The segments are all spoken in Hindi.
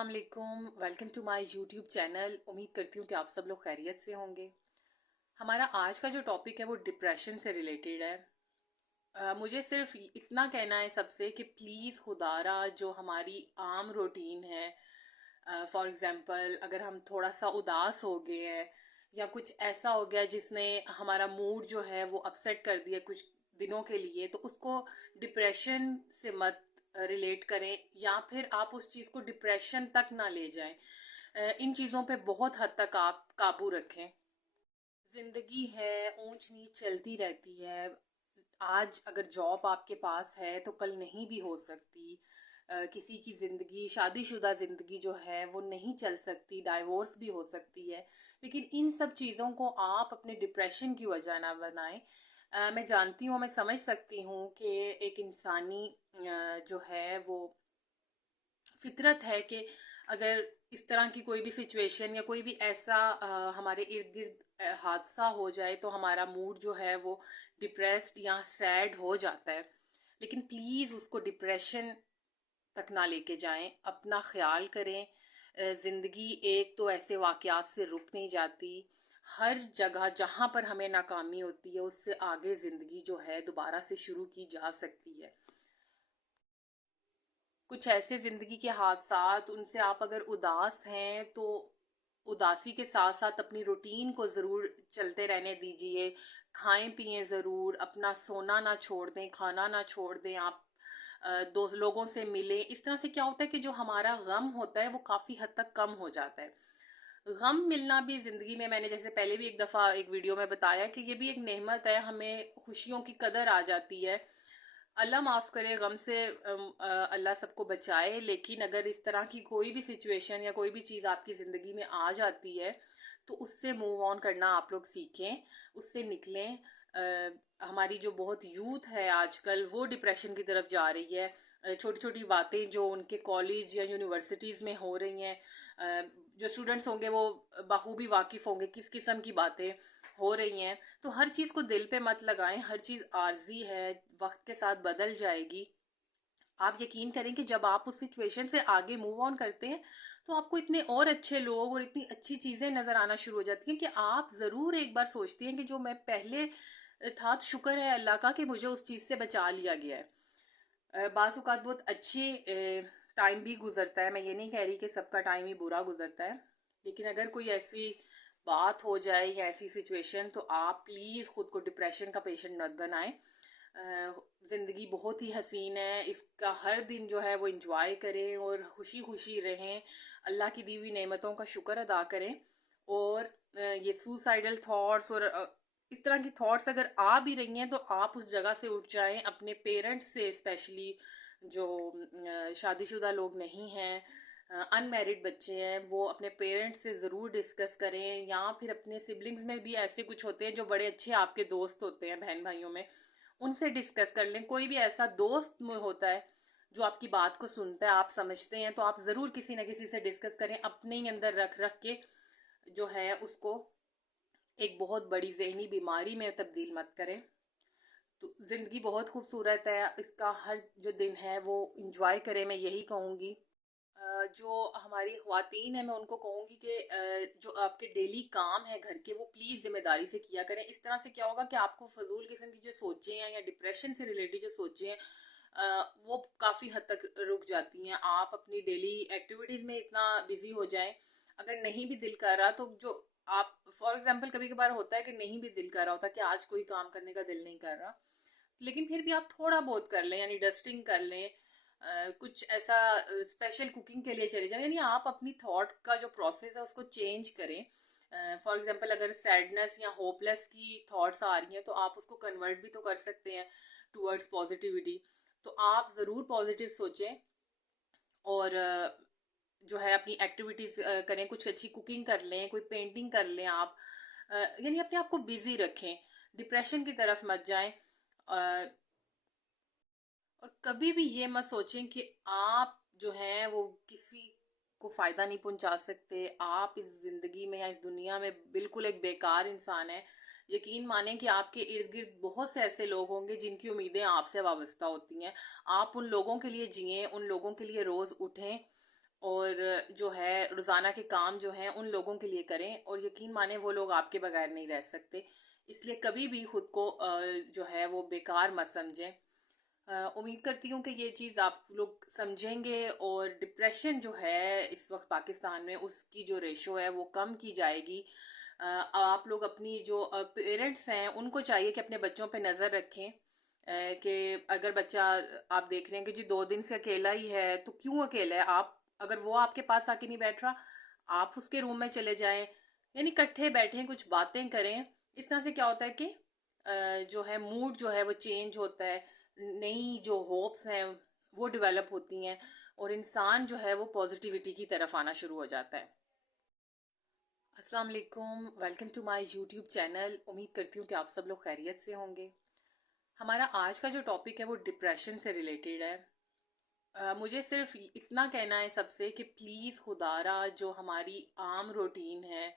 अस्सलाम वालेकुम, welcome to my YouTube channel. उम्मीद करती हूँ कि आप सब लोग खैरियत से होंगे। हमारा आज का जो टॉपिक है वो डिप्रेशन से रिलेटेड है। मुझे सिर्फ इतना कहना है सबसे कि प्लीज़ खुदारा जो हमारी आम रूटीन है, फॉर एग्ज़ाम्पल अगर हम थोड़ा सा उदास हो गए हैं या कुछ ऐसा हो गया जिसने हमारा मूड जो है वो अपसेट कर दिया कुछ दिनों के लिए, तो उसको डिप्रेशन से मत रिलेट करें या फिर आप उस चीज़ को डिप्रेशन तक ना ले जाएं। इन चीज़ों पे बहुत हद तक आप काबू रखें। ज़िंदगी है, ऊंच नीच चलती रहती है। आज अगर जॉब आपके पास है तो कल नहीं भी हो सकती। किसी की ज़िंदगी, शादीशुदा ज़िंदगी जो है वो नहीं चल सकती, डाइवोर्स भी हो सकती है। लेकिन इन सब चीज़ों को आप अपने डिप्रेशन की वजह ना बनाएं। मैं जानती हूँ, मैं समझ सकती हूँ कि एक इंसानी जो है वो फितरत है कि अगर इस तरह की कोई भी सिचुएशन या कोई भी ऐसा हमारे इर्द गिर्द हादसा हो जाए तो हमारा मूड जो है वो डिप्रेस्ड या सैड हो जाता है। लेकिन प्लीज़ उसको डिप्रेशन तक ना लेके जाएं, अपना ख्याल करें। ज़िंदगी एक तो ऐसे वाक़यात से रुक नहीं जाती। हर जगह जहाँ पर हमें नाकामी होती है उससे आगे ज़िंदगी जो है दोबारा से शुरू की जा सकती है। कुछ ऐसे ज़िंदगी के हादसात, उनसे आप अगर उदास हैं तो उदासी के साथ साथ अपनी रूटीन को ज़रूर चलते रहने दीजिए। खाएं पिएं ज़रूर, अपना सोना ना छोड़ दें, खाना ना छोड़ दें। आप दो लोगों से मिलें। इस तरह से क्या होता है कि जो हमारा गम होता है वो काफ़ी हद तक कम हो जाता है। गम मिलना भी ज़िंदगी में, मैंने जैसे पहले भी एक दफ़ा एक वीडियो में बताया कि ये भी एक नेमत है, हमें खुशियों की कदर आ जाती है। अल्लाह माफ़ करे, गम से अल्लाह सबको बचाए। लेकिन अगर इस तरह की कोई भी सिचुएशन या कोई भी चीज़ आपकी ज़िंदगी में आ जाती है तो उससे मूव ऑन करना आप लोग सीखें, उससे निकलें। हमारी जो बहुत यूथ है आजकल वो डिप्रेशन की तरफ जा रही है। छोटी छोटी बातें जो उनके कॉलेज या यूनिवर्सिटीज़ में हो रही हैं, जो स्टूडेंट्स होंगे वो बखूबी वाकिफ़ होंगे किस किस्म की बातें हो रही हैं। तो हर चीज़ को दिल पे मत लगाएं, हर चीज़ आर्जी है, वक्त के साथ बदल जाएगी। आप यकीन करें कि जब आप उस सिचुएशन से आगे मूव ऑन करते हैं तो आपको इतने और अच्छे लोग और इतनी अच्छी चीज़ें नज़र आना शुरू हो जाती हैं कि आप ज़रूर एक बार सोचती हैं कि जो मैं पहले था, तो शुक्र है अल्लाह का कि मुझे उस चीज़ से बचा लिया गया है। बाज़ औक़ात बहुत अच्छे टाइम भी गुज़रता है। मैं ये नहीं कह रही कि सबका टाइम ही बुरा गुज़रता है। लेकिन अगर कोई ऐसी बात हो जाए या ऐसी सिचुएशन, तो आप प्लीज़ ख़ुद को डिप्रेशन का पेशेंट मत बनाएं। ज़िंदगी बहुत ही हसीन है, इसका हर दिन जो है वो इंजॉय करें और खुशी खुशी रहें। अल्लाह की दी हुई नेमतों का शुक्र अदा करें। और ये सुसाइडल थॉट्स और इस तरह की थॉट्स अगर आ भी रही हैं तो आप उस जगह से उठ जाएं। अपने पेरेंट्स से, स्पेशली जो शादीशुदा लोग नहीं हैं, अनमैरिड बच्चे हैं, वो अपने पेरेंट्स से ज़रूर डिस्कस करें। या फिर अपने सिबलिंग्स में भी ऐसे कुछ होते हैं जो बड़े अच्छे आपके दोस्त होते हैं, बहन भाइयों में, उनसे डिस्कस कर लें। कोई भी ऐसा दोस्त होता है जो आपकी बात को सुनता है, आप समझते हैं, तो आप ज़रूर किसी न किसी से डिस्कस करें। अपने ही अंदर रख रख के जो है उसको एक बहुत बड़ी ज़हनी बीमारी में तब्दील मत करें। तो ज़िंदगी बहुत खूबसूरत है, इसका हर जो दिन है वो इंजॉय करें, मैं यही कहूँगी। जो हमारी ख़वातीन हैं मैं उनको कहूँगी कि जो आपके डेली काम है घर के वो प्लीज़ ज़िम्मेदारी से किया करें। इस तरह से क्या होगा कि आपको फ़जूल किस्म की जो सोचें हैं या डिप्रेशन से रिलेटेड जो सोचें हैं, वो काफ़ी हद तक रुक जाती हैं। आप अपनी डेली एक्टिविटीज़ में इतना बिज़ी हो जाएं, अगर नहीं भी दिल कर रहा तो जो आप, फॉर एग्ज़ाम्पल कभी कभार होता है कि नहीं भी दिल कर रहा होता कि आज कोई काम करने का दिल नहीं कर रहा, लेकिन फिर भी आप थोड़ा बहुत कर लें, यानी डस्टिंग कर लें। कुछ ऐसा स्पेशल कुकिंग के लिए चले जाएं, यानी आप अपनी थॉट का जो प्रोसेस है उसको चेंज करें। फॉर एग्जांपल अगर सैडनेस या होपलेस की थॉट्स आ रही हैं तो आप उसको कन्वर्ट भी तो कर सकते हैं टूवर्ड्स पॉजिटिविटी। तो आप ज़रूर पॉजिटिव सोचें और जो है अपनी एक्टिविटीज़ करें, कुछ अच्छी कुकिंग कर लें, कोई पेंटिंग कर लें आप। यानी अपने आप को बिज़ी रखें, डिप्रेशन की तरफ मत जाएं। और कभी भी ये मत सोचें कि आप जो हैं वो किसी को फ़ायदा नहीं पहुंचा सकते। आप इस ज़िंदगी में या इस दुनिया में बिल्कुल एक बेकार इंसान है। यकीन मानें कि आपके इर्द गिर्द बहुत से ऐसे लोग होंगे जिनकी उम्मीदें आपसे वाबस्ता होती हैं। आप उन लोगों के लिए जिएं, उन लोगों के लिए रोज़ उठें और जो है रोज़ाना के काम जो हैं उन लोगों के लिए करें, और यकीन माने वो लोग आपके बगैर नहीं रह सकते। इसलिए कभी भी खुद को जो है वो बेकार मत समझें। उम्मीद करती हूँ कि ये चीज़ आप लोग समझेंगे, और डिप्रेशन जो है इस वक्त पाकिस्तान में उसकी जो रेशो है वो कम की जाएगी। आप लोग अपनी जो पेरेंट्स हैं उनको चाहिए कि अपने बच्चों पे नज़र रखें, कि अगर बच्चा आप देख रहे हैं कि जी 2 दिन से अकेला ही है, तो क्यों अकेला है आप, अगर वो आपके पास आके नहीं बैठ रहा, आप उसके रूम में चले जाएं, यानी इकट्ठे बैठें, कुछ बातें करें। इस तरह से क्या होता है कि जो है मूड जो है वो चेंज होता है, नई जो होप्स हैं वो डेवलप होती हैं, और इंसान जो है वो पॉजिटिविटी की तरफ आना शुरू हो जाता है। अस्सलाम वालेकुम, welcome to my YouTube channel. उम्मीद करती हूँ कि आप सब लोग खैरियत से होंगे। हमारा आज का जो टॉपिक है वो डिप्रेशन से रिलेटेड है। मुझे सिर्फ इतना कहना है सबसे कि प्लीज़ खुदारा जो हमारी आम रूटीन है,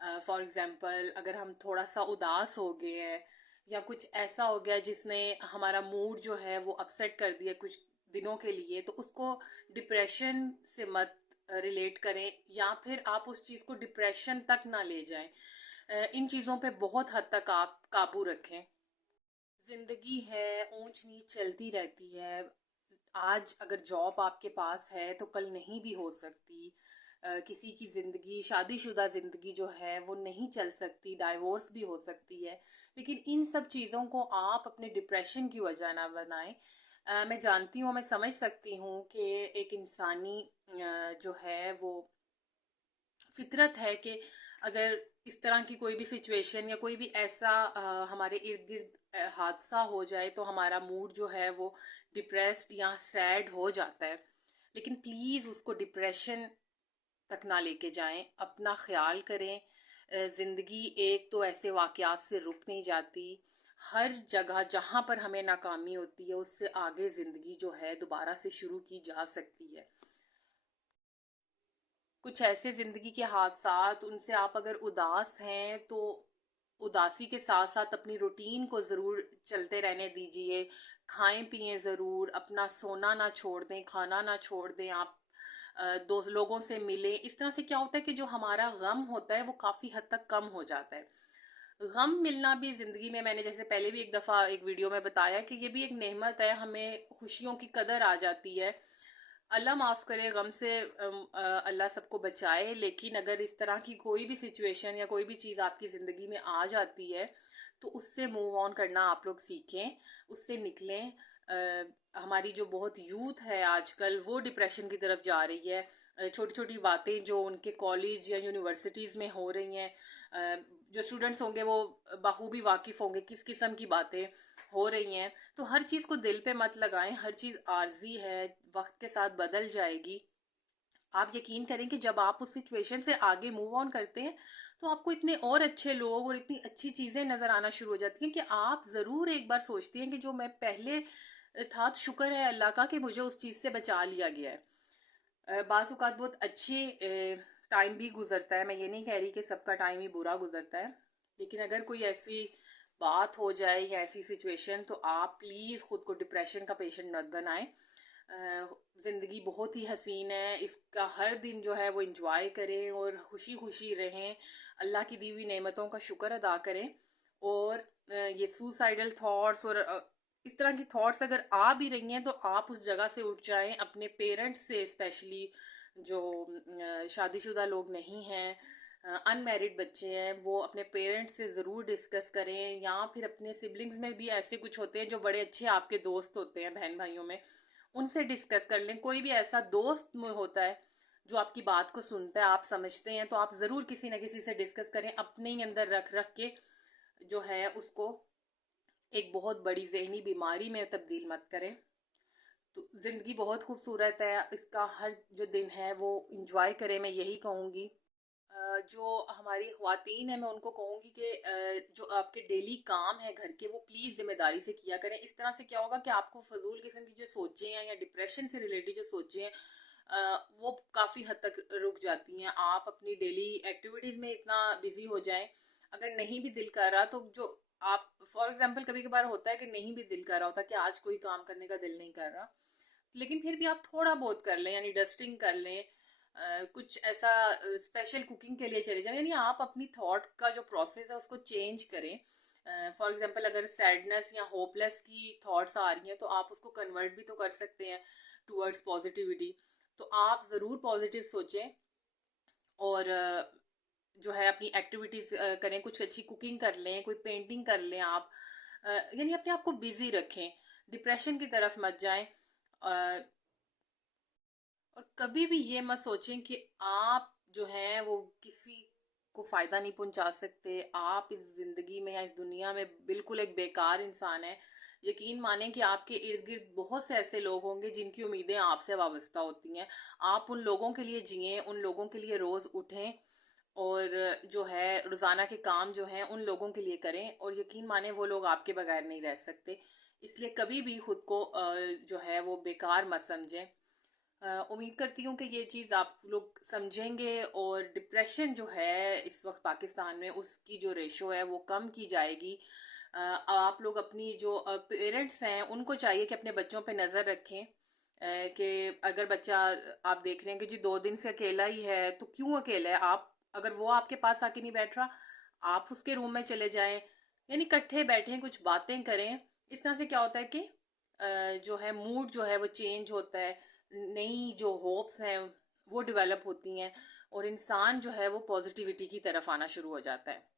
फॉर एग्ज़ाम्पल अगर हम थोड़ा सा उदास हो गए हैं या कुछ ऐसा हो गया जिसने हमारा मूड जो है वो अपसेट कर दिया कुछ दिनों के लिए, तो उसको डिप्रेशन से मत रिलेट करें, या फिर आप उस चीज़ को डिप्रेशन तक ना ले जाएं। इन चीज़ों पे बहुत हद तक आप काबू रखें। ज़िंदगी है, ऊंच नीच चलती रहती है। आज अगर जॉब आपके पास है तो कल नहीं भी हो सकती। किसी की ज़िंदगी, शादीशुदा ज़िंदगी जो है वो नहीं चल सकती, डाइवोर्स भी हो सकती है। लेकिन इन सब चीज़ों को आप अपने डिप्रेशन की वजह ना बनाएं। मैं जानती हूँ, मैं समझ सकती हूँ कि एक इंसानी जो है वो फितरत है कि अगर इस तरह की कोई भी सिचुएशन या कोई भी ऐसा हमारे इर्द गिर्द हादसा हो जाए तो हमारा मूड जो है वो डिप्रेस्ड या सैड हो जाता है। लेकिन प्लीज़ उसको डिप्रेशन तक ना लेके जाएं, अपना ख्याल करें। ज़िंदगी एक तो ऐसे वाक़यात से रुक नहीं जाती। हर जगह जहाँ पर हमें नाकामी होती है उससे आगे ज़िंदगी जो है दोबारा से शुरू की जा सकती है। कुछ ऐसे ज़िंदगी के हादसात, उनसे आप अगर उदास हैं तो उदासी के साथ साथ अपनी रूटीन को ज़रूर चलते रहने दीजिए। खाएं पिएं ज़रूर, अपना सोना ना छोड़ दें, खाना ना छोड़ दें। आप दो लोगों से मिलें। इस तरह से क्या होता है कि जो हमारा गम होता है वो काफ़ी हद तक कम हो जाता है। गम मिलना भी ज़िंदगी में, मैंने जैसे पहले भी एक दफ़ा एक वीडियो में बताया कि ये भी एक नेमत है, हमें खुशियों की कदर आ जाती है। अल्लाह माफ़ करे, गम से अल्लाह सबको बचाए। लेकिन अगर इस तरह की कोई भी सिचुएशन या कोई भी चीज़ आपकी ज़िंदगी में आ जाती है तो उससे मूव ऑन करना आप लोग सीखें, उससे निकलें। हमारी जो बहुत यूथ है आजकल वो डिप्रेशन की तरफ जा रही है। छोटी छोटी बातें जो उनके कॉलेज या यूनिवर्सिटीज़ में हो रही हैं, जो स्टूडेंट्स होंगे वो बखूबी वाकिफ़ होंगे किस किस्म की बातें हो रही हैं। तो हर चीज़ को दिल पे मत लगाएं, हर चीज़ आर्जी है, वक्त के साथ बदल जाएगी। आप यकीन करें कि जब आप उस सिचुएशन से आगे मूव ऑन करते हैं तो आपको इतने और अच्छे लोग और इतनी अच्छी चीज़ें नज़र आना शुरू हो जाती हैं कि आप ज़रूर एक बार सोचती हैं कि जो मैं पहले था, तो शुक्र है अल्लाह का कि मुझे उस चीज़ से बचा लिया गया है। बाज़ औक़ात बहुत अच्छे टाइम भी गुज़रता है, मैं ये नहीं कह रही कि सबका टाइम ही बुरा गुज़रता है। लेकिन अगर कोई ऐसी बात हो जाए या ऐसी सिचुएशन, तो आप प्लीज़ ख़ुद को डिप्रेशन का पेशेंट मत बनाएं। ज़िंदगी बहुत ही हसीन है, इसका हर दिन जो है वो इंजॉय करें और खुशी खुशी रहें। अल्लाह की दी हुई नेमतों का शुक्र अदा करें। और ये सुसाइडल थॉट्स और इस तरह की थॉट्स अगर आ भी रही हैं तो आप उस जगह से उठ जाएं। अपने पेरेंट्स से, स्पेशली जो शादीशुदा लोग नहीं हैं, अनमैरिड बच्चे हैं, वो अपने पेरेंट्स से ज़रूर डिस्कस करें। या फिर अपने सिबलिंग्स में भी ऐसे कुछ होते हैं जो बड़े अच्छे आपके दोस्त होते हैं, बहन भाइयों में, उनसे डिस्कस कर लें। कोई भी ऐसा दोस्त होता है जो आपकी बात को सुनता है, आप समझते हैं, तो आप ज़रूर किसी न किसी से डिस्कस करें। अपने ही अंदर रख रख के जो है उसको एक बहुत बड़ी ज़हनी बीमारी में तब्दील मत करें। तो ज़िंदगी बहुत खूबसूरत है, इसका हर जो दिन है वो इंजॉय करें, मैं यही कहूँगी। जो हमारी ख़वातीन हैं मैं उनको कहूँगी कि जो आपके डेली काम है घर के वो प्लीज़ ज़िम्मेदारी से किया करें। इस तरह से क्या होगा कि आपको फ़जूल किस्म की जो सोचें हैं या डिप्रेशन से रिलेटेड जो सोचें हैं, वो काफ़ी हद तक रुक जाती हैं। आप अपनी डेली एक्टिविटीज़ में इतना बिज़ी हो जाएं, अगर नहीं भी दिल कर रहा तो जो आप फॉर एग्ज़ाम्पल कभी कभार होता है कि नहीं भी दिल कर रहा होता कि आज कोई काम करने का दिल नहीं कर रहा, लेकिन फिर भी आप थोड़ा बहुत कर लें, यानी डस्टिंग कर लें, कुछ ऐसा स्पेशल कुकिंग के लिए चले जाएं, यानी आप अपनी थॉट का जो प्रोसेस है उसको चेंज करें। फॉर एग्जांपल अगर सैडनेस या होपलेस की थॉट्स आ रही हैं तो आप उसको कन्वर्ट भी तो कर सकते हैं टूवर्ड्स पॉजिटिविटी। तो आप ज़रूर पॉजिटिव सोचें और जो है अपनी एक्टिविटीज़ करें, कुछ अच्छी कुकिंग कर लें, कोई पेंटिंग कर लें आप, यानी अपने आप को बिज़ी रखें, डिप्रेशन की तरफ मत जाएं। और कभी भी ये मत सोचें कि आप जो हैं वो किसी को फ़ायदा नहीं पहुंचा सकते, आप इस ज़िंदगी में या इस दुनिया में बिल्कुल एक बेकार इंसान है। यकीन मानें कि आपके इर्द गिर्द बहुत से ऐसे लोग होंगे जिनकी उम्मीदें आपसे वाबस्ता होती हैं। आप उन लोगों के लिए जिएं, उन लोगों के लिए रोज़ उठें और जो है रोज़ाना के काम जो हैं उन लोगों के लिए करें, और यकीन माने वो लोग आपके बगैर नहीं रह सकते। इसलिए कभी भी खुद को जो है वो बेकार मत समझें। उम्मीद करती हूँ कि ये चीज़ आप लोग समझेंगे और डिप्रेशन जो है इस वक्त पाकिस्तान में उसकी जो रेशो है वो कम की जाएगी। आप लोग अपनी जो पेरेंट्स हैं उनको चाहिए कि अपने बच्चों पे नज़र रखें, कि अगर बच्चा आप देख रहे हैं कि जी 2 दिन से अकेला ही है तो क्यों अकेला है, आप अगर वो आपके पास आके नहीं बैठ रहा, आप उसके रूम में चले जाएं, यानी इकट्ठे बैठें, कुछ बातें करें। इस तरह से क्या होता है कि जो है मूड जो है वो चेंज होता है, नई जो होप्स हैं वो डेवलप होती हैं और इंसान जो है वो पॉजिटिविटी की तरफ आना शुरू हो जाता है।